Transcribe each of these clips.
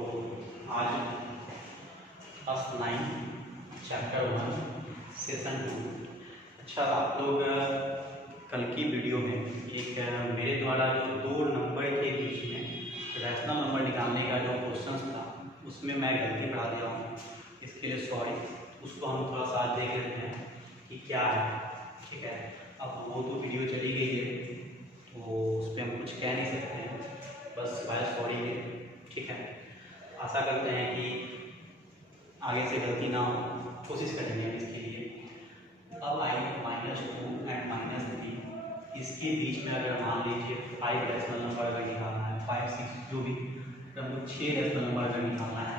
आज class 9 chapter 1 session 2। अच्छा, आप लोग कल की वीडियो में एक मेरे द्वारा जो दो नंबर के बीच में रैशनल नंबर निकालने का जो क्वेश्चन था उसमें मैं गलती बढ़ा दिया हूँ, इसके लिए सॉरी। उसको हम थोड़ा सा देख लेते हैं कि क्या है। ठीक है, अब वो तो वीडियो चली गई है तो उस पर हम कुछ कह नहीं सकते हैं, बस भाई सॉरी है। ठीक है, आशा करते हैं कि आगे से गलती ना हो, कोशिश करेंगे हम इसके लिए। अब आई -2 एंड -3, इसके बीच में अगर मान लीजिए 5 रैशनल नंबर अगर निकालना है, 5, 6 जो भी, तो हमको 6 रैशनल नंबर अगर निकालना है,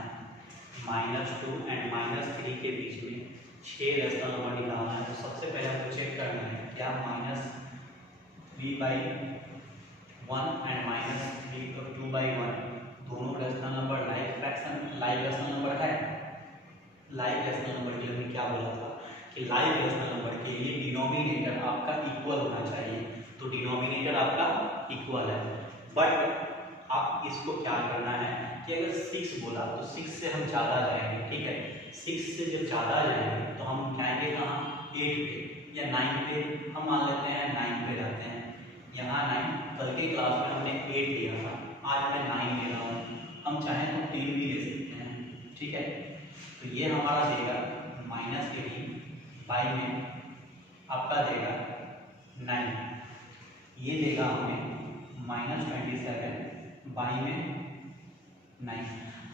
-2 एंड -3 के बीच में 6 रैशनल नंबर निकालना है, तो सबसे पहले हमको चेक करना है क्या -3/1 एंड -2/1 दोनों rational number like rational number है। लाइक रैशनल नंबर के लिए हमने क्या बोला था कि लाइक रैशनल नंबर के लिए डिनोमिनेटर आपका इक्वल होना चाहिए, तो डिनोमिनेटर आपका इक्वल है। बट आप इसको क्या करना है कि अगर 6 बोला तो 6 से हम ज़्यादा जाएंगे। ठीक है, 6 से जब ज़्यादा जाएंगे तो हम जाएंगे कहाँ, 8 पे या 9 पे। हम मान लेते हैं 9 पे जाते हैं। यहाँ 9, कल के क्लास में हमने 8 लिया था, आज मैं 9 ले रहा हूँ। हम चाहें तो 3 भी ले सकते हैं। ठीक है, तो ये हमारा देगा -18 बाई में आपका देगा 9, ये देगा हमें -27 बाई में 9।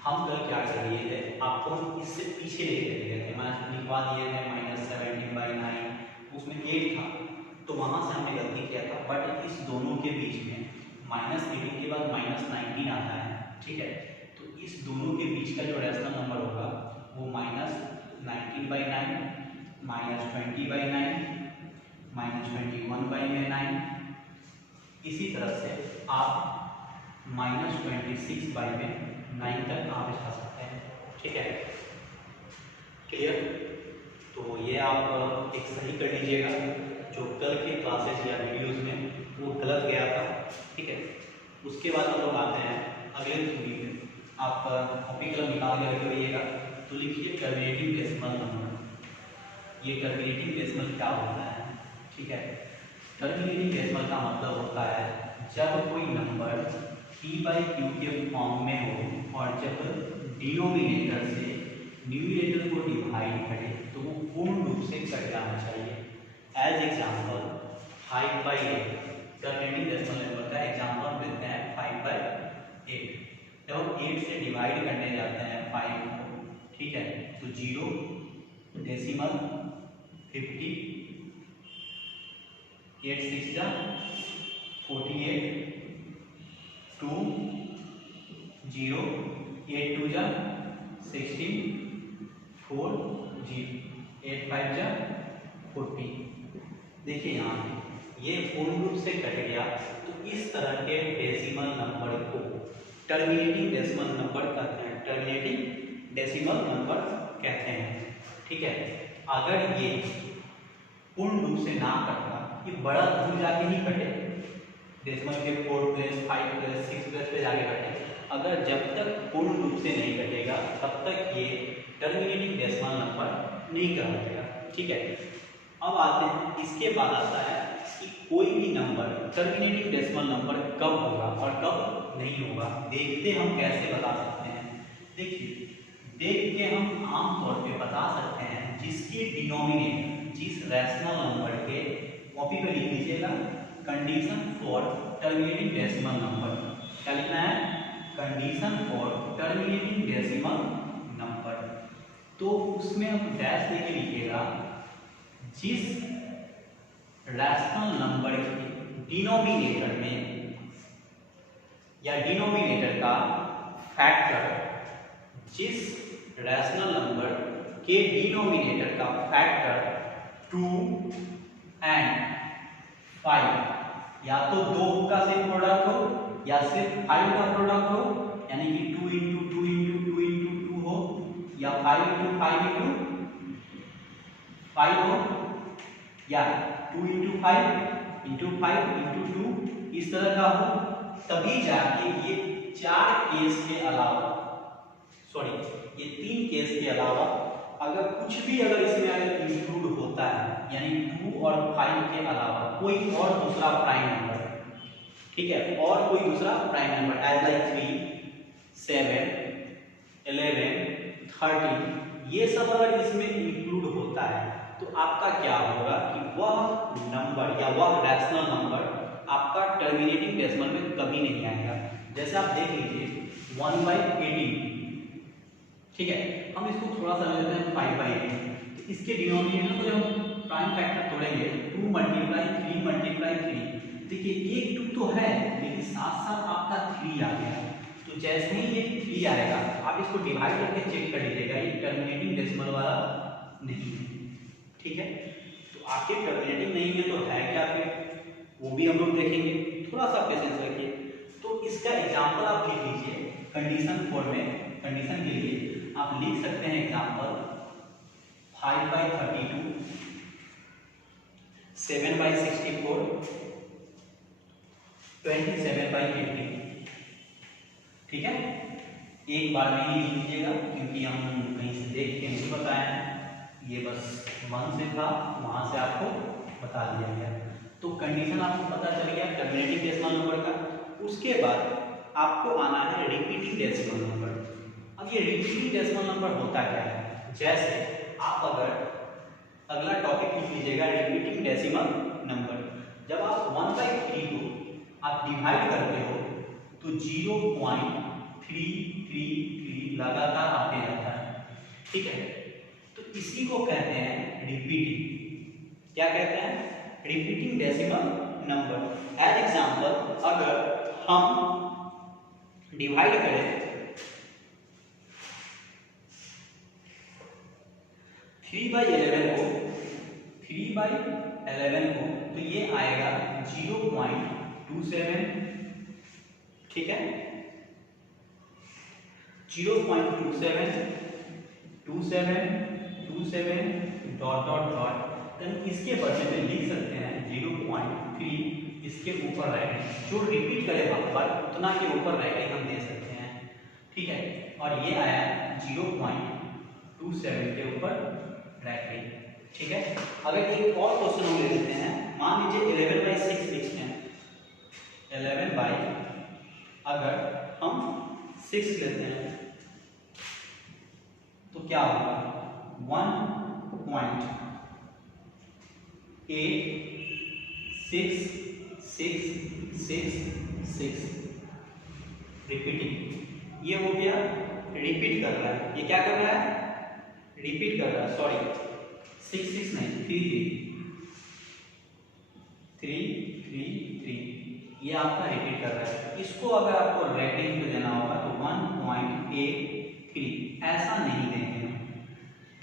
हम कल क्या कर दिए थे, आपको हम इससे पीछे लेके गए थे, मैं लिखवा दिए थे -17 बाई 9, उसमें 8 था तो वहाँ से हमने गलती किया था। बट इस दोनों के बीच में -18 के बाद -19 आता है। ठीक है, तो इस दोनों के बीच का जो रैशनल नंबर होगा वो -19/9, -20/9, -21/9। इसी तरह से आप -26/9 तक आप जा सकते हैं। ठीक है, क्लियर? तो ये आप एक सही कर लीजिएगा, जो कल के क्लासेस या वीडियोस में वो गलत गया था। ठीक है, उसके बाद हम लोग आते हैं अगले थ्योरी में। आप कॉपी कलम निकाल के रख रहिएगा, तो लिखिए टर्मिनेटिंग डेसिमल नंबर। ये टर्मिनेटिंग डेसिमल क्या होता है? ठीक है, टर्मिनेटिंग डेसिमल का मतलब होता है जब कोई नंबर p/q के फॉर्म में हो और जब डिनोमिनेटर से न्यूमरेटर को डिवाइड करे तो वो पूर्ण रूप से कट जाना चाहिए। As example 5/8, terminating decimal number का एग्जाम्पल देते हैं 5/8। जब हम 8 से डिवाइड करने जाते हैं 5 को, ठीक है, तो 0 डेसिमल 50, 8 6 जा 48, 2 0, 8 2 जा 16, 4 0, 8 5 जा 40। देखिए यहाँ पे ये पूर्ण रूप से कट गया, तो इस तरह के डेसिमल नंबर को टर्मिनेटिंग डेसिमल नंबर कहते हैं। टर्मिनेटिंग डेसिमल नंबर कहते हैं। ठीक है, अगर ये पूर्ण रूप से ना कटता, ये बड़ा दूर जाके ही कटे, डेसिमल के 4 प्लेस 5 प्लेस 6 प्लेस पे जाके कटे। अगर जब तक पूर्ण रूप से नहीं कटेगा तब तक ये टर्मिनेटिंग डेसिमल नंबर नहीं कहलाएगा। ठीक है, अब आते हैं, इसके बाद आता है कि कोई भी नंबर टर्मिनेटिंग डेसिमल नंबर कब होगा और कब नहीं होगा। देखते हम कैसे बता सकते हैं। देखिए, देख के हम आमतौर पे बता सकते हैं जिसके डिनोमिनेटर, जिस रैशनल नंबर के, कॉपी पे लिख लीजिएगा, condition for terminating decimal number. क्या लिखना है? Condition for terminating decimal number. तो उसमें आप डैश देके लिखिएगा जिस रैशनल नंबर के डिनोमिनेटर में या डिनोमिनेटर का फैक्टर, जिस रैशनल नंबर के डिनोमिनेटर का फैक्टर 2 एंड 5 या तो 2 का सिर्फ प्रोडक्ट हो या सिर्फ 5 का प्रोडक्ट हो, यानी कि 2 × 2 × 2 × 2 हो या 5 × 5 × 5 हो या 2 × 5 × 5 × 2 इस तरह का हो, तभी जाके ये 4 केस के अलावा सॉरी ये 3 केस के अलावा अगर कुछ भी अगर इसमें अगर इंक्लूड होता है, यानी 2 और 5 के अलावा कोई और दूसरा प्राइम नंबर, ठीक है, और कोई दूसरा प्राइम नंबर एज लाइक 3, 7, 11, 13, ये सब अगर इसमें इंक्लूड होता है तो आपका क्या होगा कि वह नंबर या वह रैशनल नंबर आपका टर्मिनेटिंग डेसिमल में कभी नहीं आएगा। जैसे आप देख लीजिए 1/18, ठीक है, हम इसको थोड़ा सा लेते हैं 5/18, तो इसके डिनोमिनेटर को जब हम प्राइम फैक्टर तोड़ेंगे 2 × 3 देखिए 1 2 तो है लेकिन साथ साथ आपका 3 आ गया, तो जैसे ही ये 3 आएगा आप इसको डिवाइड करके चेक कर लीजिएगा, ये टर्मिनेटिंग डेसिमल वाला नहीं है, ठीक है। तो आपके टर्मिनेटिंग नहीं है तो है क्या फिर, वो भी हम लोग देखेंगे, थोड़ा सा पेशेंस रखिए। तो इसका एग्जांपल आप लिख लीजिए कंडीशन 4 में, कंडीशन के लिए आप लिख सकते हैं एग्जांपल 5/32, 7/64, 27/18, ठीक है। एक बार में ही लिख लीजिएगा क्योंकि हम कहीं से देख के नहीं बताए हैं, ये बस मन से था, वहां से आपको बता दिया गया। तो कंडीशन आपको पता चल गया टर्मिनेटिंग डेसिमल नंबर का। उसके बाद आपको आना है रिपीटिंग डेसिमल नंबर। अब ये रिपीटिंग डेसिमल नंबर होता क्या है, जैसे आप अगर अगला टॉपिक लिख लीजिएगा रिपीटिंग डेसिमल नंबर। जब आप 1/3 को आप डिवाइड करते हो तो 0.333 लगातार आते रहता है, ठीक है। तो इसी को कहते हैं रिपीटिंग, क्या कहते हैं, repeating decimal number. As example अगर हम डिवाइड करें 3/11 को तो ये आएगा 0.27, ठीक है, 0.27 डॉट डॉट डॉट, इसके बदले में लिख सकते हैं 0.3, इसके ऊपर रहेगा, जो रिपीट करे पर उतना के ऊपर रहेगा हम दे सकते हैं, ठीक है। और ये आया 0.27 के ऊपर रहेगा, ठीक है। अगर एक और क्वेश्चन हम ले लेते हैं, मान लीजिए 11/6 लिखते हैं, 11 अगर हम 6 लेते हैं तो क्या होगा 1.8666 रिपीटिंग, ये हो गया रिपीट कर रहा है, ये क्या कर रहा है, रिपीट कर रहा है, सॉरी 66 नहीं 333, ये आपका रिपीट कर रहा है। इसको अगर आपको रेटिंग में देना होगा तो 1.83, ऐसा नहीं देंगे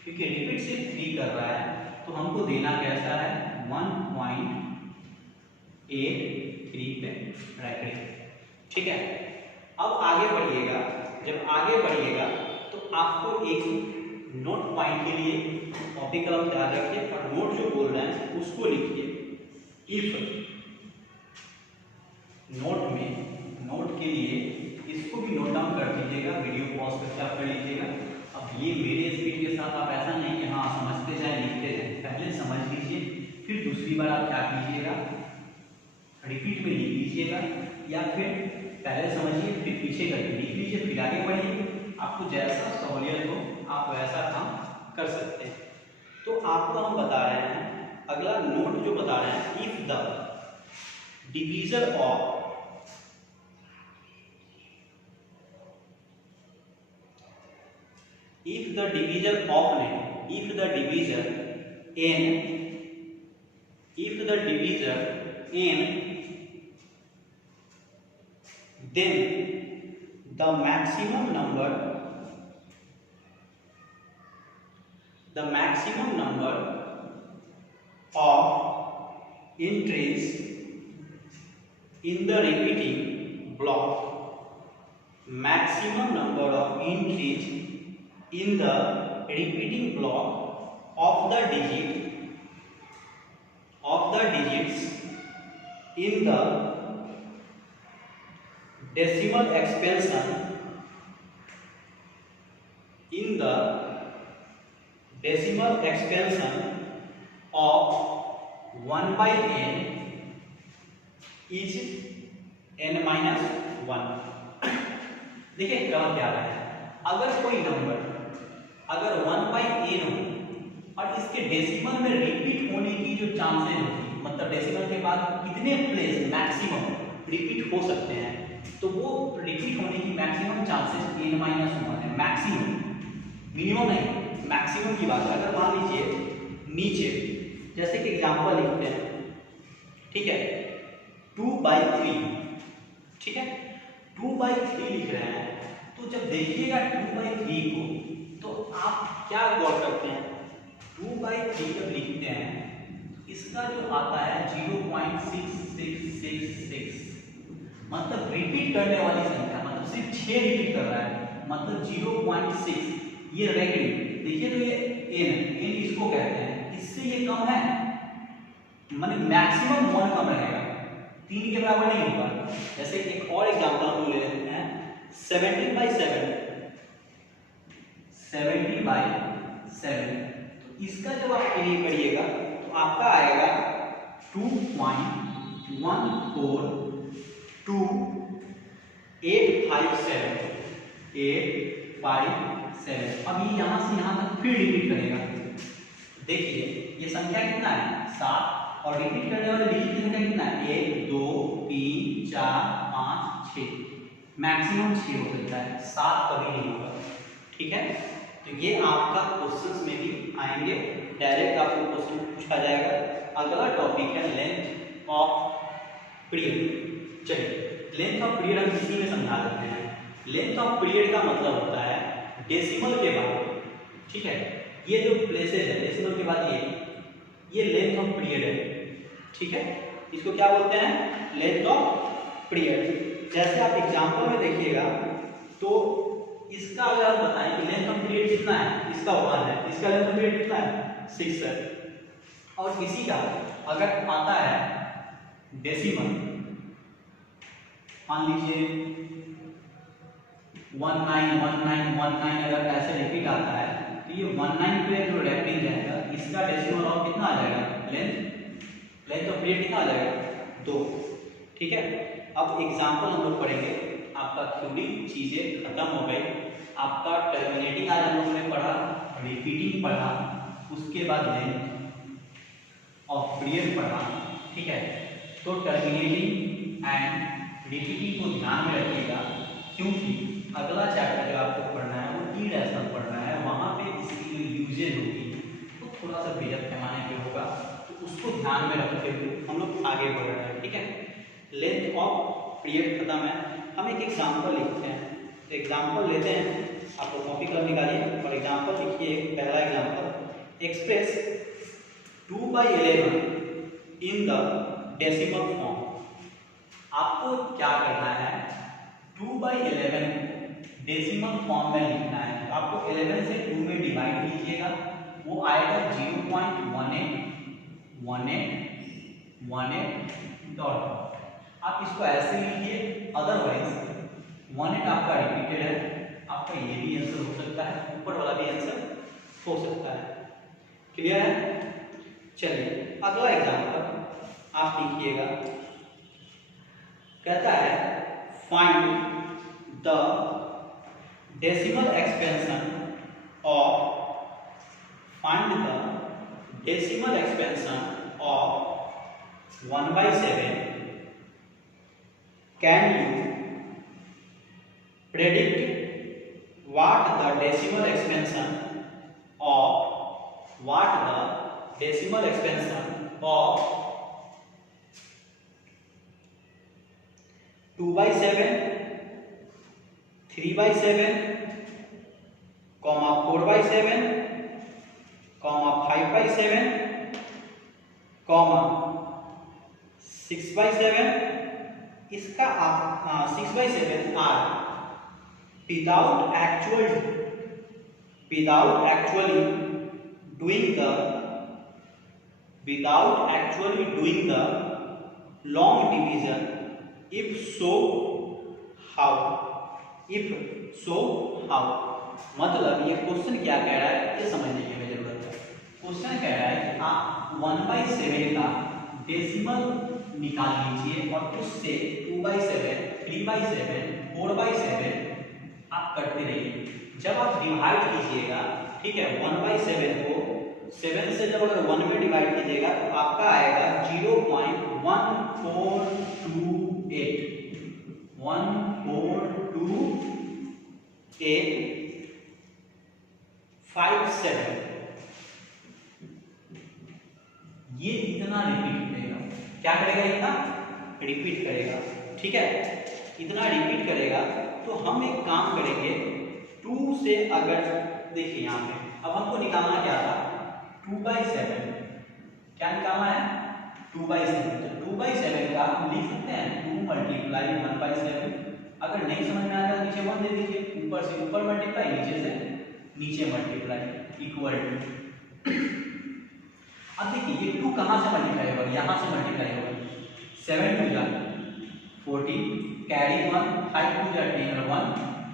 क्योंकि रिपीट सिर्फ 3 कर रहा है, तो हमको देना कैसा है 1.83 पे ब्रैकेट, ठीक है। अब आगे बढ़िएगा, जब आगे बढ़िएगा तो आपको एक नोट पॉइंट के लिए कॉपी कलम ध्यान रखिए और नोट जो बोल रहे हैं उसको लिखिए। इफ नोट में, नोट के लिए इसको भी नोट डाउन कर दीजिएगा, वीडियो पॉज करके आप कर लीजिएगा। अब ये मेरे स्पीड के साथ आप ऐसा नहीं कि हाँ समझते जाए लिखते जाए, पहले समझ लीजिए फिर दूसरी बार आप क्या कीजिएगा रिपीट में लिख लीजिएगा, या फिर पहले समझिए फिर पीछे करके लिख लीजिए, फिर आगे बढ़िए, आपको जैसा सहूलियत हो आप वैसा काम कर सकते हैं। तो आपको हम बता रहे हैं, अगला नोट जो बता रहे हैं, if the division of if the division n then the maximum number of entries in the repeating block, maximum number of entries in the repeating block of the digits in the decimal expansion decimal expansion of 1/n is n-1। देखिए कहा क्या है, अगर कोई number अगर 1/n हो और इसके डेसिमल में रिपीट होने की जो चांसेस होती, मतलब डेसिमल के बाद कितने प्लेस मैक्सिमम रिपीट हो सकते हैं, तो वो रिपीट होने की मैक्सिमम चांसेस n-1 है। मैक्सिमम, मिनिमम नहीं, मैक्सिमम की बात है। अगर मान लीजिए नीचे जैसे कि एग्जांपल लिखते हैं, ठीक है, 2/3, ठीक है, 2/3 लिख रहे हैं, तो जब देखिएगा 2/3 को तो आप क्या गौर करते हैं, 2/3 जब लिखते हैं इसका जो आता है 0.6666, मतलब रिपीट करने वाली संख्या, मतलब सिर्फ 6 रिपीट कर रहा है, मतलब 0.6 ये रेगुलर। देखिए तो ये n इसको कहते हैं, इससे ये कम है, माने मैक्सिमम 1 कम रहेगा, 3 के बराबर नहीं होगा। जैसे एक और एग्जांपल हम ले लेते हैं, 70/7, तो इसका जब आप ये करिएगा तो आपका आएगा 2.142857857। अब ये यहाँ से यहाँ तक फिर रिपीट करेगा। देखिए ये संख्या कितना है, 7, और रिपीट करने वाले डिजिट की संख्या कितना है, 1 2 3 4 5 6, मैक्सिमम 6 हो सकता है, 7 कभी नहीं होगा। ठीक है, तो ये आपका क्वेश्चंस में भी आएंगे, डायरेक्ट आपको क्वेश्चन पूछा जाएगा। अगला टॉपिक है लेंथ ऑफ पीरियड। चलिए लेंथ ऑफ पीरियड हम इसी में समझा देते हैं। लेंथ ऑफ पीरियड का मतलब होता है डेसिमल के बाद, ठीक है, ये जो प्लेसेस है डेसिमल के बाद ये लेंथ ऑफ पीरियड है, ठीक है, इसको क्या बोलते हैं, लेंथ ऑफ पीरियड। जैसे आप एग्जांपल में देखिएगा तो इसका अगर आप बताएं कि लेंथ ऑफ पीरियड कितना है, इसका 1 है, इसका लेंथ ऑफ पीरियड कितना है, 6 है, और किसी का अगर आता है डेसिमल, मान लीजिए 191919 अगर ऐसे रिपीट आता है तो ये 19 पे जो रैपिंग रहेगा इसका डेसिमल ऑफ कितना आ जाएगा, लेंथ ऑफ पीरियड कितना आ जाएगा, 2। ठीक है, अब एग्जांपल हम लोग पढ़ेंगे, आपका थ्योरी चीजें खत्म हो गई, आपका टर्मिनेटिंग आज हम लोगों ने पढ़ा, रिपीटिंग पढ़ा, उसके बाद लेंथ ऑफ पीरियड पढ़ा। ठीक है, तो टर्मिनेटिंग एंड रिपीटिंग को ध्यान में रखिएगा, क्योंकि अगला चैप्टर जो आपको पढ़ना है वो इरेशनल पढ़ना है, वहाँ पे इसकी जो यूजेज होगी वो थोड़ा सा बेहद पैमाने पे होगा, तो उसको ध्यान में रखते हुए हम लोग आगे बढ़ रहे हैं। ठीक है, लेंथ ऑफ पीरियड खत्म है, हम एक एग्जाम्पल लिखते हैं। तो एग्जाम्पल लेते हैं, आपको कॉपी कर निकालिए और एग्जाम्पल लिखिए। पहला example, express 2/11 in the decimal form. आपको क्या करना है, 2/11 डेसिमल फॉर्म में लिखना है। तो आपको 11 से 2 में डिवाइड कीजिएगा, वो आएगा 0.181818 डॉट। आप इसको ऐसे लिखिए, अदरवाइज 18 आपका रिपीटेड है, आपका ये भी आंसर हो सकता है, ऊपर वाला भी आंसर हो सकता है। क्लियर है? चलिए अगला एग्जांपल आप लिखिएगा, कहता है find the decimal expansion of of 1/7. Can you predict what the decimal expansion of 2/7, 3/7, 4/7, 5/7, 6/7, इसका 6/7 are without actually doing the long division, if so how। मतलब ये क्वेश्चन क्या कह रहा है ये समझने की हमें जरूरत है। क्वेश्चन कह रहा है कि आप 1/7 का डेसिमल निकाल लीजिए और उससे 2/7, 3/7, 4/7 आप करते रहिए। जब आप डिवाइड कीजिएगा, ठीक है, 1/7 को 7 से जब अगर 1 में डिवाइड कीजिएगा तो आपका आएगा 0.1428, 142,857। ये इतना रिपीट करेगा, क्या करेगा, इतना रिपीट करेगा, ठीक है, इतना रिपीट करेगा। तो हम एक काम करेंगे, 2 से अगर देखिए यहाँ पे अब हमको निकालना क्या था, 2/7, क्या निकालना है, 2/7। तो 2/7 का हम लिख सकते हैं 2 × 1/7। अगर नहीं समझ में आता नीचे 1 दे दीजिए, ऊपर से ऊपर मल्टीप्लाई, नीचे से नीचे मल्टीप्लाई, इक्वल टू। अब देखिए ये 2 कहाँ से मल्टीप्लाई होगा, यहाँ से मल्टीप्लाई होगा। 7 2 जा 14, कैरी 1, 5 2 जा 10 और 1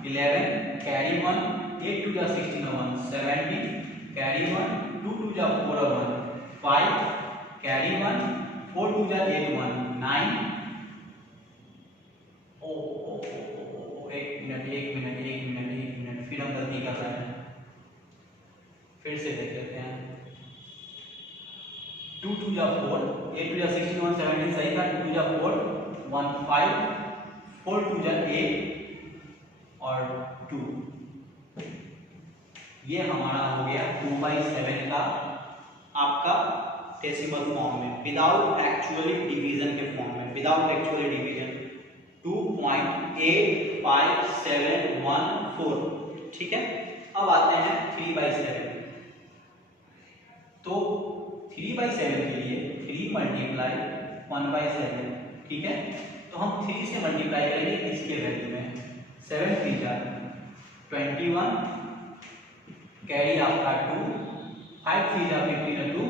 11, कैरी 1, 8 2 जा 16 और 1 17, कैरी 1, 2 2 जा 4 और 1 5, कैरी 1, 4 2 जा 8 1 9। ओ एक मिनट, फिर हम गलती कर रहे हैं, फिर से देख लेते हैं। 2 2 जा 4, 8 2 जा 16 1 17 सही था, 2 जा 4 1 5, 4 2 जा 8 और 2। ये हमारा हो गया 2/7 का आपका डेसिमल फॉर्म में, विदाउट एक्चुअली डिवीजन के फॉर्म में, विदाउट एक्चुअली डिवीजन 2.85714, ठीक है। अब आते हैं 3/7। तो 3/7 के लिए 3 × 1/7, ठीक है। तो हम 3 से मल्टीप्लाई करेंगे इसके वैल्यू में, 7 3 जा 21, कैरी आपका 2, 5 3 जा 15 2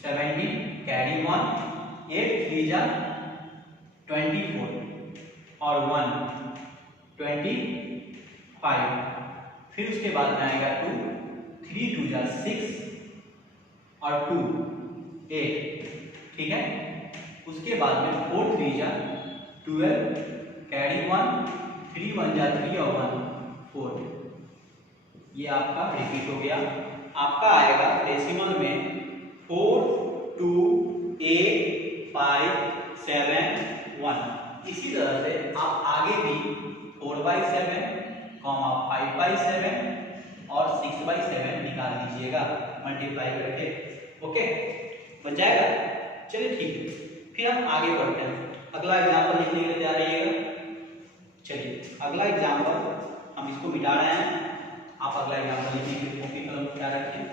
17, कैरी 1, 8 3 जा 24 और 1 25। फिर उसके बाद में आएगा 2, 3 2 जा 6 और 2 8, ठीक है। उसके बाद में 4 3 जा 12, कैरी 1, 3 1 जा 3 और 1 4। ये आपका रिपीट हो गया, आपका आएगा डेसिमल में 42857 इसी तरह से आप आगे भी 4/7, 5/7 और 6/7 निकाल लीजिएगा मल्टीप्लाई करके, ओके, बन जाएगा। चलिए ठीक है, फिर हम आगे बढ़ते हैं, अगला एग्जाम्पल लिखने के लिए तैयार रहिएगा। चलिए अगला एग्जाम्पल हम इसको मिटा रहे हैं, आप अगला एग्जाम्पल लिखने के लिए कॉपी कलम तैयार रखिए।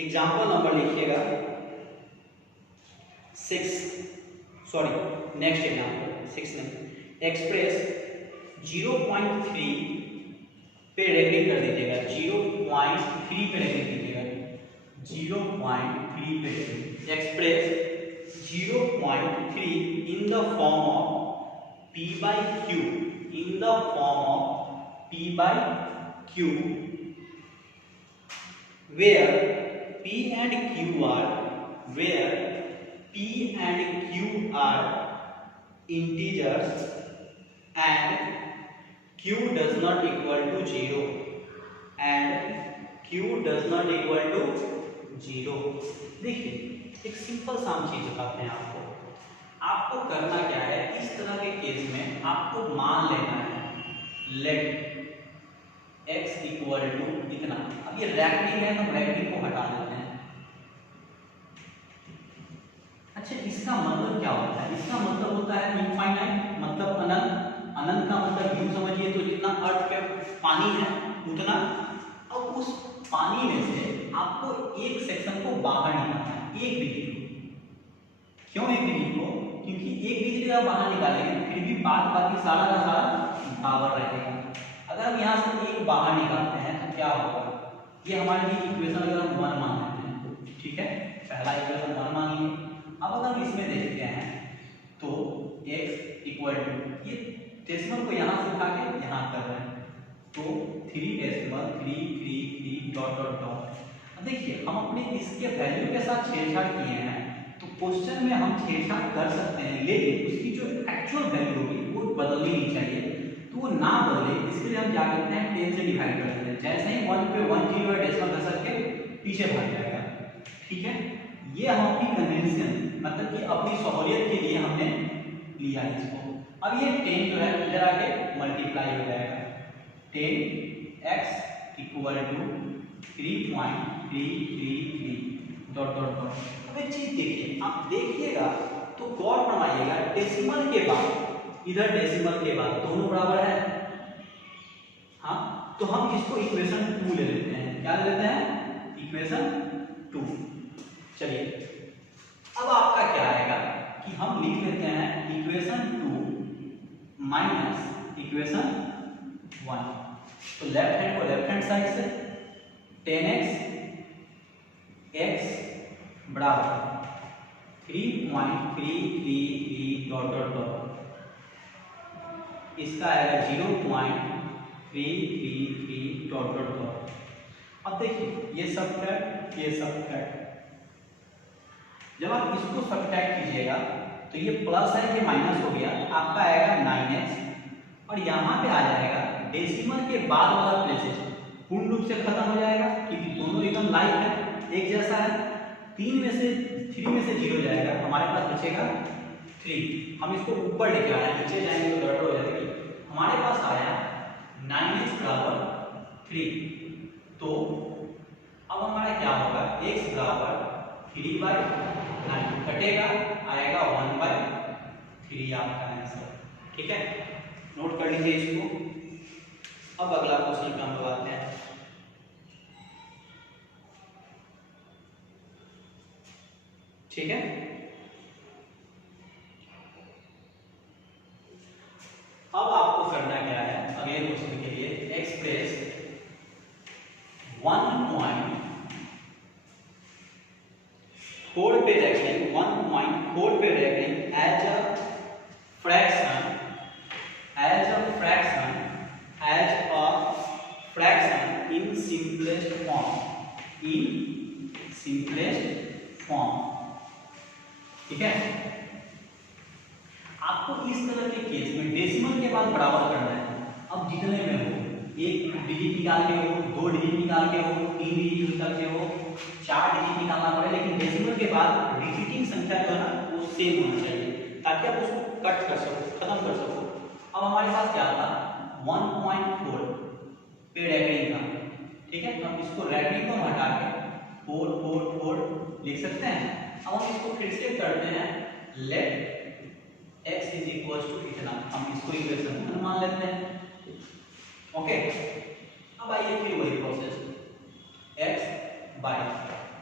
एग्जाम्पल नंबर लिखिएगा 6, सॉरी नेक्स्ट एग्जाम्पल 6 नहीं, एक्सप्रेस 0.3 पे रेगुलेट कर दीजिएगा, 0.3 पे रेगुलेट कीजिएगा, 0.3 पे express 0.3 in the form of p/q, in the form of p/q where P and Q are integers and Q does not equal to 0 and Q does not equal to 0। देखिए एक simple सा चीज बताते हैं आपको, आपको करना क्या है, इस तरह के केस में आपको मान लेना है लेट x इक्वल टू इतना। अब ये रैक्टिंग है, हम रैक्टिंग को हटा देते हैं। अच्छा इसका मतलब क्या होता है, इसका मतलब होता है इनफाइनाइट, मतलब अनंत। अनंत का मतलब यूं समझिए तो जितना अर्थ पे पानी है उतना। अब उस पानी में से आपको एक सेक्शन को बाहर निकालना है, एक डिजिट को। क्यों एक डिजिट को? क्योंकि एक डिजिट आप बाहर निकालेंगे फिर भी बाकी सारा का सारा बराबर रहेगा। अगर हम यहाँ से एक बाहर निकालते हैं तो क्या होगा, ये हमारे लिए इक्वेशन अगर हम 1 मान लेते हैं, ठीक है, पहला इक्वेशन 1 मान लिए। अब अगर हम इसमें देखते हैं तो x इक्वल टू, ये डेसिमल को यहाँ से उठा के यहाँ कर रहे हैं, तो 3 डॉट डॉट डॉट। अब देखिए हम अपने इसके वैल्यू के साथ छेड़छाड़ किए हैं, तो क्वेश्चन में हम छेड़छाड़ कर सकते हैं, लेकिन उसकी जो एक्चुअल वैल्यू होगी वो बदलनी नहीं चाहिए। तो वो ना बदले इसके लिए हम क्या करते हैं, 10 से डिवाइड कर देते हैं। जैसे ही 1 पे 1 जीरो डेसिमल धस के पीछे भाग जाएगा, ठीक है। ये हम अपनी कन्वेंशन, मतलब कि अपनी सहूलियत के लिए हमने लिया इसको। अब ये 10 जो है इधर आके मल्टीप्लाई हो जाएगा, 10x equal to 3.333 dot dot dot. अब एक चीज देखिए, आप देखिएगा तो गौर फरमाइएगा, डेसिमल के बाद, इधर डेसिमल के बाद दोनों बराबर है, हाँ, तो हम इसको इक्वेशन 2 ले लेते हैं। क्या ले लेते हैं, इक्वेशन 2। चलिए अब आपका क्या आएगा कि हम लिख लेते हैं इक्वेशन 2 माइनस इक्वेशन 1। तो लेफ्ट हैंड को लेफ्ट हैंड साइड से 10x x बराबर 3.333 डॉट डॉट डॉट, इसका आएगा 0.333 डॉट डॉट डॉट। अब देखिए ये सबट्रैक्ट, ये सबट्रैक्ट, जब आप इसको सबट्रैक्ट कीजिएगा तो ये प्लस है, ये माइनस हो गया, आपका आएगा 9x, और यहाँ पे आ जाएगा डेसिमल के बाद वाला प्लेसेस पूर्ण रूप से खत्म हो जाएगा, क्योंकि दोनों एकदम लाइक है, एक जैसा है। 3 में से 0 जाएगा, हमारे पास बचेगा 3। हम इसको ऊपर लेके आए, नीचे जाएंगे तो गड़बड़ हो जाएगी। हमारे पास आया 9x बराबर 3, तो अब हमारा क्या होगा, x बराबर 3/9 कटेगा, आएगा 1/3 आपका आंसर, ठीक है। नोट कर लीजिए इसको। अब अगला क्वेश्चन पे हम लोग आते हैं। ठीक है, अब आपको करना क्या है, अगले क्वेश्चन के लिए एक्सप्रेस 1.4 पे रखें, 1.4 पे रखें as a fraction, in simplest form, ठीक है। आपको इस तरह के केस में डेसिमल के बाद बराबर करना है। अब जितने में हो, 1 डिजिट निकाल के हो, 2 डिजिट निकाल के हो, 3 डिजिट निकाल के हो, 4 डिजिट निकालना पड़े, लेकिन डेसिमल के बाद रिपीटिंग संख्या जो है ना वो सेम होना चाहिए, ताकि आप उसको कट कर सको, खत्म कर सको। अब हमारे पास क्या था, 1.4 पे रैपिंग था, ठीक है। तो हम इसको रैपिंग को हटा के 4 लिख सकते हैं। अब हम इसको फिर से करते हैं, let x is equal to इतना, हम इसको इक्वेशन 1 मान लेते हैं, ओके। अब आइए फिर वही प्रोसेस, x बाय,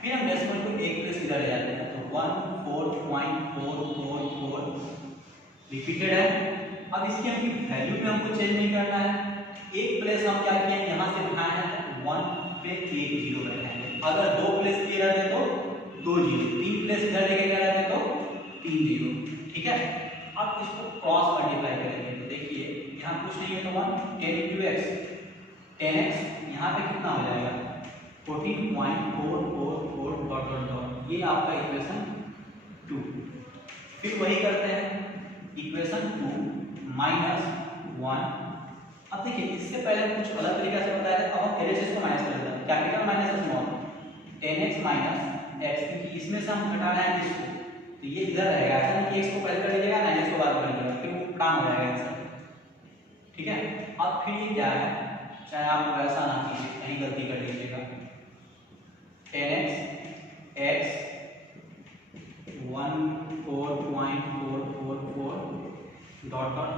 फिर हम डेसिमल को एक प्लेस इधर ले जाते हैं, तो 14.444 रिपीटेड है। अब इसकी हमकी वैल्यू में हमको चेंज नहीं करना है, एक प्लेस हम क्या किए, यहाँ से उठाए हैं 1 पे 1 0 रखेंगे। अगर 2 प्लेस किए रहते तो 2 0, 3 प्लेस इधर लेके गए रहते तो 3 0, ठीक है। अब इसको क्रॉस मल्टीप्लाई करेंगे, तो देखिए यहाँ कुछ नहीं है तो 1 10 into x, 10x यहाँ पे कितना हो जाएगा, 14.444 डॉट डॉट डॉट, ये आपका इक्वेशन 2। फिर वही करते हैं, इक्वेशन 2 माइनस 1। अब देखिए इससे पहले कुछ अलग तरीका से बताया था, अब हम LHS को माइनस कर देते हैं, capital minus small, 10x minus x, क्योंकि इसमें से हम घटा रहे हैं इसको, तो ये इधर रहेगा, ऐसा नहीं कि x को पहले कर लीजिएगा 9x को बाद कर लीजिएगा, फिर वो काम हो जाएगा आंसर, ठीक है। अब फिर ये क्या है, चाहे आप वैसा ना कीजिए, कहीं गलती कर लीजिएगा, 10x x 14.444 dot dot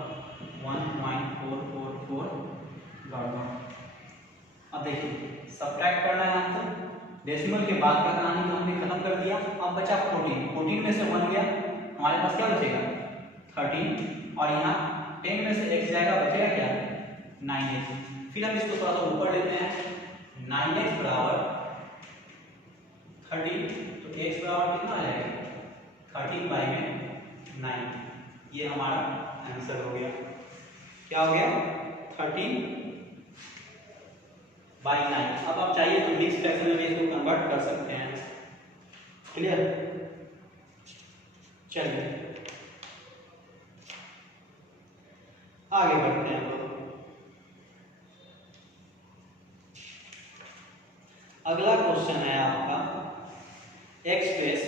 1.444 dot dot. अब देखिए सबट्रैक्ट करना है हमको, डेसिमल के बाद का कहानी तो हमने खत्म कर दिया। अब बचा 14 में से 1 गया, हमारे पास क्या बचेगा 13, और यहाँ 10 में से x जाएगा, बचेगा क्या 9x। फिर हम इसको थोड़ा सा ऊपर लेते हैं, 9x बराबर 13, तो x बराबर कितना आ जाएगा 13 बाई में 9। ये हमारा आंसर हो गया। क्या हो गया 13 बाई 9। अब आप चाहिए तो मिक्स फ्रैक्शन में इसको कन्वर्ट कर सकते हैं। क्लियर? चलिए आगे बढ़ते हैं। अगला क्वेश्चन है आपका एक्सप्रेस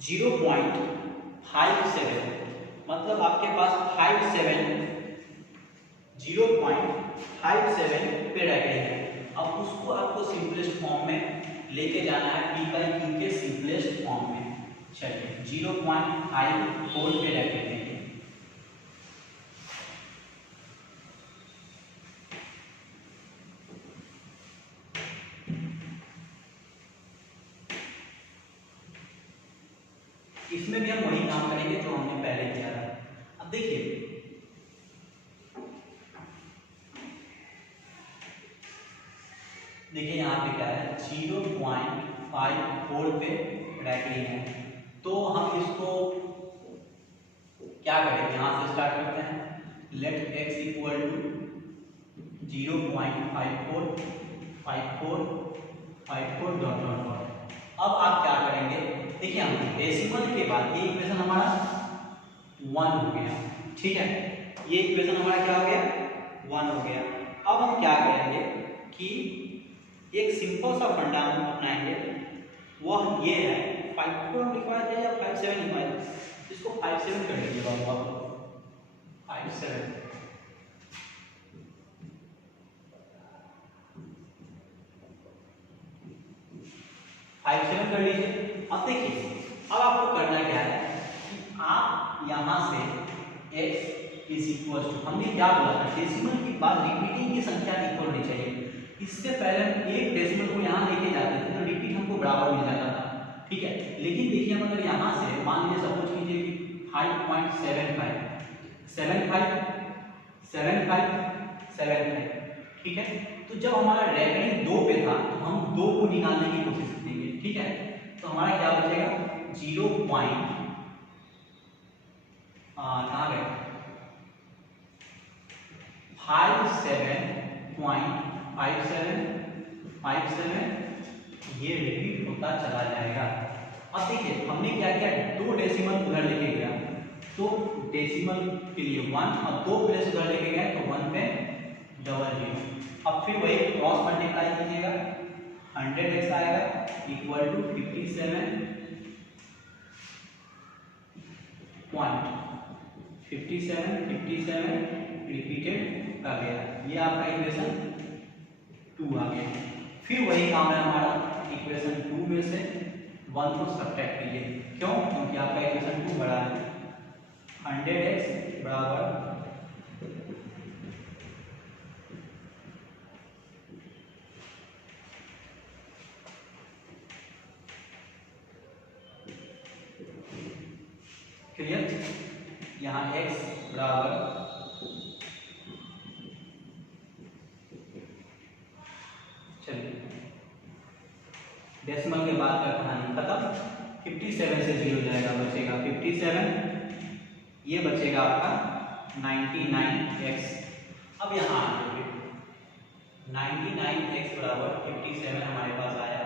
0.57, मतलब आपके पास 0.57 पे रह गए हैं। अब उसको आपको सिंपलेस्ट फॉर्म में लेके जाना है, पी बाई क्यू के सिंपलेस्ट फॉर्म में। चलिए 0.54 पे रह गए हैं। इसमें भी हम वही काम करेंगे जो हमने पहले किया था। अब देखिए यहाँ पे क्या है 0.54 पे रैकलिंग है, तो हम इसको क्या करेंगे, यहाँ से स्टार्ट करते हैं। Let x equal to 0.54 dot dot dot. अब आप क्या करेंगे, देखिए हम डेसिमल के बाद ये इक्वेशन हमारा 1 हो गया, ठीक है। ये इक्वेशन हमारा क्या हो गया 1 हो गया। अब हम क्या करेंगे कि एक सिंपल सा फंडा हम अपनाएंगे, वह ये है 54 लिखवाया जाए या 57 लिखवाया जाए, इसको 57 कर लीजिएगा। 57 कर लीजिए। अब देखिए अब आपको करना क्या है कि आप यहां से x इज इक्वल टू, हमने क्या बोला था डेसिमल के बाद रिपीटिंग की संख्या इक्वल होनी चाहिए। इससे पहले हम एक डेसिमल को यहाँ लेके जाते थे तो रिपीट हमको बराबर मिल जाता था, ठीक है। लेकिन देखिए हम अगर यहाँ से मान लीजिए सपोज कीजिए कि 5.75, ठीक है। तो जब हमारा रेकरिंग 2 पे था तो हम 2 को निकालने की कोशिश करेंगे, ठीक है। तो हमारा क्या बचेगा 0.57 ये रिपीट होता चला जाएगा। अब देखिए हमने क्या किया 2 डेसिमल उधर लेके गया, तो डेसिमल के लिए 1, अब 2 प्लेस उधर लेके गए तो 1 पे डबल 0। अब फिर वही क्रॉस मल्टीप्लाई कीजिएगा, 100x आएगा इक्वल टू 57 रिपीटेड कर गया। ये आपका इक्वेशन 2 आ गया। फिर वही काम है हमारा इक्वेशन 2 में से 1 को सब्ट्रैक्ट कीजिए, क्यों, क्योंकि आपका इक्वेशन 2 बड़ा है। 100x बराबर क्लियर, यहाँ x बराबर डेसिमल के बाद का कहानी खत्म। 57 से 0 जाएगा, बचेगा 57, ये बचेगा आपका 99x। अब यहाँ 99x बराबर 57 हमारे पास आया,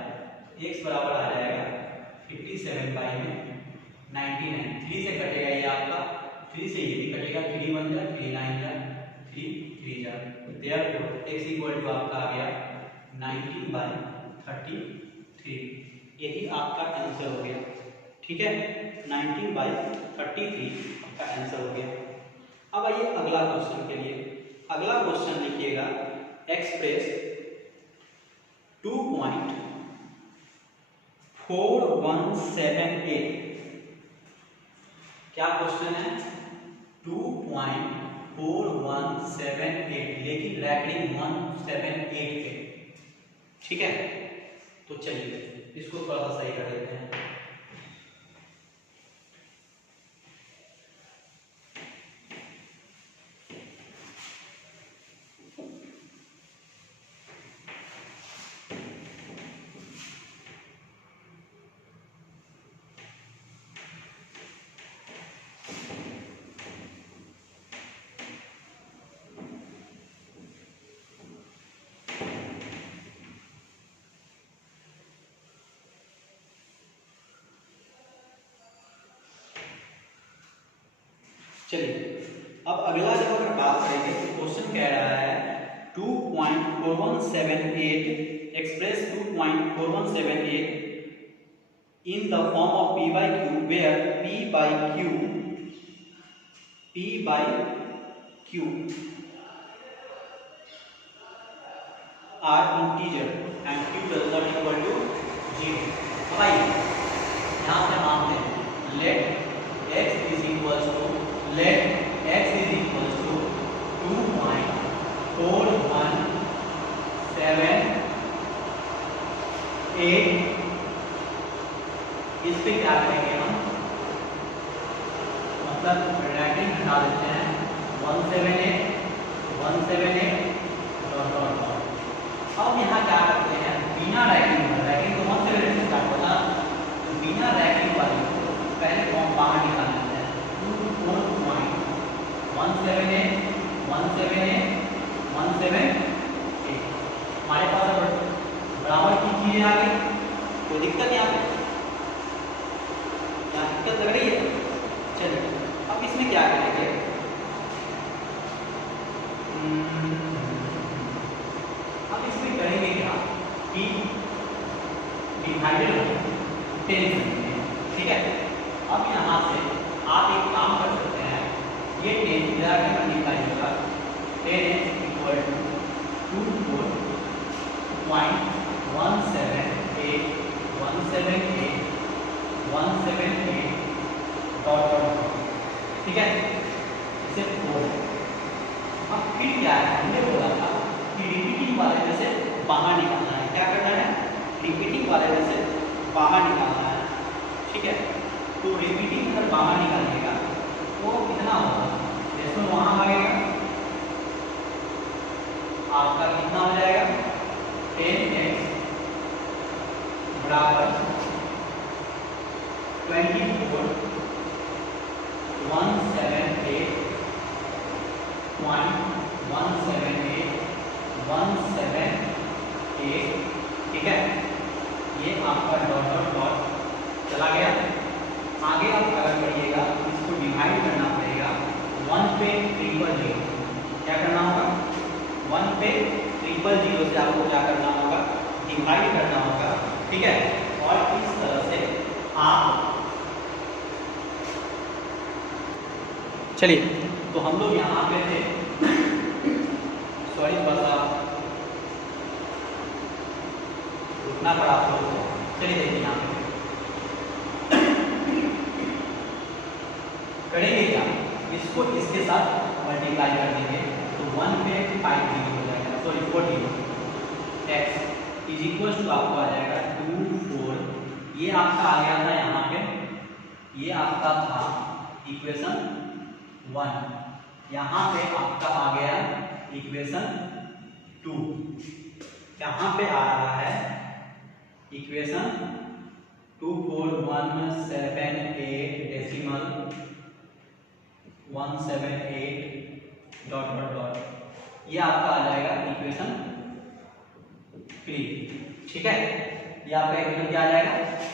x बराबर आ जाएगा 57 बाई में 99। 3 से कटेगा ये आपका, 3 से ये भी कटेगा, 3 1 जा 3 9 जा 3 3 जा, देयरफॉर x इक्वल टू आपका आ गया 19/33। यही आपका आंसर हो गया, ठीक है। 19/33 आपका आंसर हो गया। अब आइए अगला क्वेश्चन के लिए। अगला क्वेश्चन लिखिएगा एक्सप्रेस 2.4178। क्या क्वेश्चन है 2.4178, लेकिन रैकरिंग 178 पे, ठीक है। तो चलिए इसको थोड़ा सा सही कर देते हैं। चलिए अब अगला जब अगर बात करेंगे तो क्वेश्चन कह रहा है 2.4178 express 2.4178 in the form of p by q where p by q are integer and q does not equal to 0। अब आइए यहाँ से मान लें let x is equals to 2.4178। इस पे क्या करेंगे हम, मतलब ब्रैकेट हटा देते हैं 178 अब यहाँ क्या करते हैं बिना रैकिंग तो 178 से स्टार्ट होता, तो बिना रैकिंग वाली को पहले फॉर्म बाहर निकाल लेते हैं 178 हमारे पास अब बराबर की चीजें आ गई, कोई दिक्कत नहीं आ गई, यहाँ दिक्कत लग रही है। चलिए अब इसमें क्या करेंगे, अब इसमें करेंगे क्या कि डिवाइडेड 10, ठीक है। अब यहाँ से आप एक काम कर सकते हैं, ये 10 इधर के मल्टीप्लाई होगा 10x इक्वल टू 2.178 डॉट, ठीक है, इसे 4। अब फिर क्या है, हमने बोला था कि रिपीटिंग वाले में से बाहर निकालना है, क्या करना है, रिपीटिंग वाले में से बाहर निकालना है, ठीक है। तो रिपीटिंग अगर बाहर निकालिएगा तो कितना होगा, जैसे वहाँ आएगा आपका कितना हो जाएगा 10x बराबर 24.178, ठीक है। ये आपका डॉट डॉट डॉट चला गया। आगे आप अगर बढ़िएगा इसको डिवाइड करना पड़ेगा 1 पे 000, क्या करना होगा 1 पे 000 से आपको क्या करना होगा, डिवाइड करना होगा, ठीक है। और इस तरह से आप, चलिए तो हम लोग यहाँ पे थे, सॉरी बस रुकना पड़ा आप लोगों को। चलिए देखिए यहाँ पे करेंगे क्या, इसको इसके साथ मल्टीप्लाई कर देंगे तो 1 पे 50 हो जाएगा, sorry 40 x is equal to आपको आ जाएगा 24, ये आपका आ गया था यहाँ पे, ये आपका था इक्वेशन 1, यहाँ पे आपका आ गया इक्वेशन 2, यहाँ पे आ रहा है equation 24178 decimal 178 dot dot dot, ये आपका आ जाएगा इक्वेशन 3, ठीक है। ये आपका इक्वेशन क्या आ जाएगा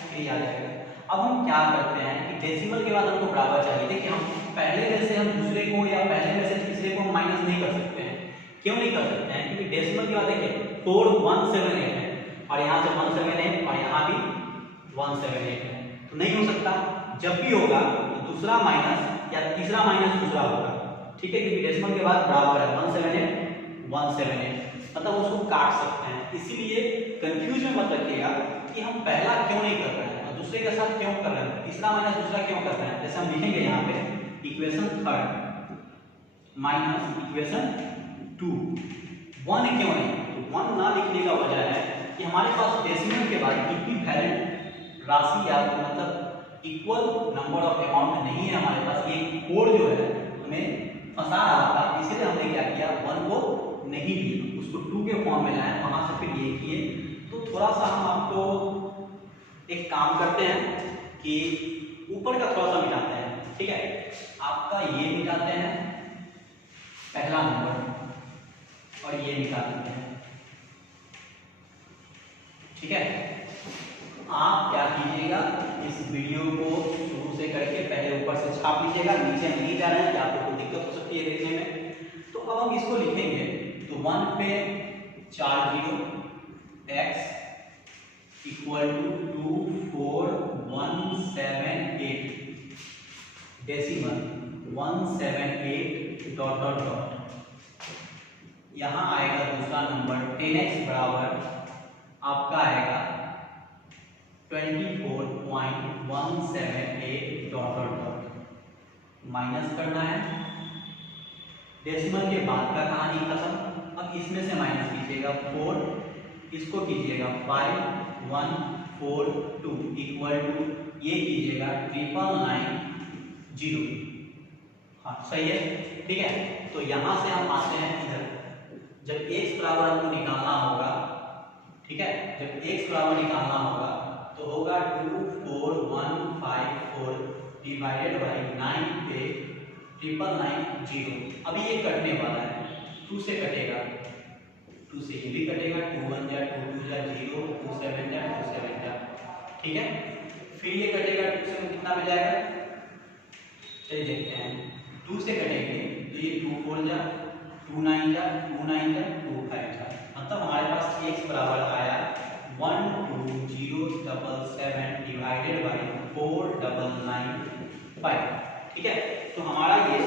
3 आ जाएगा। अब हम क्या करते हैं कि डेसिमल के बाद हमको बराबर चाहिए। देखिए हम पहले में से हम दूसरे को या पहले में से तीसरे को माइनस नहीं कर सकते हैं, क्यों नहीं कर सकते हैं, क्योंकि डेसिमल के बाद देखिए 4178 है और यहाँ से 178 और यहाँ भी 178 है, तो नहीं हो सकता। जब भी होगा तो दूसरा माइनस या तीसरा माइनस दूसरा होगा, ठीक है, क्योंकि डेसिमल के बाद बराबर है 178 मतलब उसको काट सकते हैं। इसीलिए कंफ्यूज में मत रखिएगा कि हम पहला क्यों नहीं कर रहे हैं और दूसरे के साथ क्यों कर रहे हैं, तीसरा माइनस दूसरा क्यों कर रहे हैं। जैसे हम लिखेंगे यहाँ पे इक्वेशन 3 माइनस इक्वेशन 2, 1 क्यों नहीं, तो 1 ना लिखने का वजह है कि हमारे पास डेसिमल के बाद इक्विवेलेंट राशि या मतलब इक्वल नंबर ऑफ अमाउंट नहीं है हमारे पास। ये कोड जो है हमें फंसा रहा था, इसलिए हमने क्या किया 1 को नहीं लिया, उसको 2 के फॉर्म में लाया, वहां से फिर ये किए। तो थोड़ा सा हम आपको एक काम करते हैं कि ऊपर का थोड़ा सा मिटाते हैं, ठीक है। आपका ये मिटाते हैं पहला नंबर और ये मिटा देते हैं, ठीक है। आप क्या कीजिएगा, इस वीडियो को शुरू से करके पहले ऊपर से छाप लीजिएगा, नीचे नहीं जा रहे हैं कि आपको कोई दिक्कत हो सकती है लिखने में। तो अब हम इसको लिखेंगे तो 1 पे 4 zero, x equal to 24178 decimal 178 dot dot dot. यहाँ आएगा दूसरा नंबर 10x बराबर आपका आएगा 24.178 डॉट डॉट डॉट। माइनस करना है, डेसिमल के बाद का कहानी खत्म। अब इसमें से माइनस कीजिएगा 4, इसको कीजिएगा 5142 इक्वल टू ये कीजिएगा 9990। हाँ सही है, ठीक है। तो यहाँ से हम आते हैं इधर, जब x बराबर हमको निकालना होगा, ठीक है, जब x बराबर निकालना होगा तो होगा 24154 डिवाइडेड बाई 9 पे 9990। अभी ये कटने वाला है, 2 से कटेगा, 2 से ये भी कटेगा, 2 1 जा 2 2 जा 0, 2 7 जा 2 7 जा, ठीक है। फिर ये कटेगा, 2 से कितना मिल जाएगा, चलिए देखते हैं। 2 से कटेंगे तो ये 2 4 जा 2 9 जा 2 9 जा 2 5 जा, मतलब हमारे पास x बराबर आया 12077 डिवाइडेड बाई 4995, ठीक है। तो हमारा ये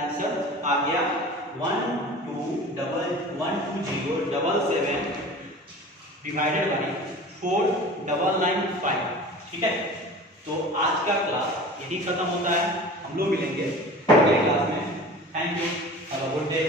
आंसर आ गया 12077 डिवाइडेड बाई 4995, ठीक है। तो आज का क्लास यही खत्म होता है, हम लोग मिलेंगे अगले क्लास में। Thank you, have a good day.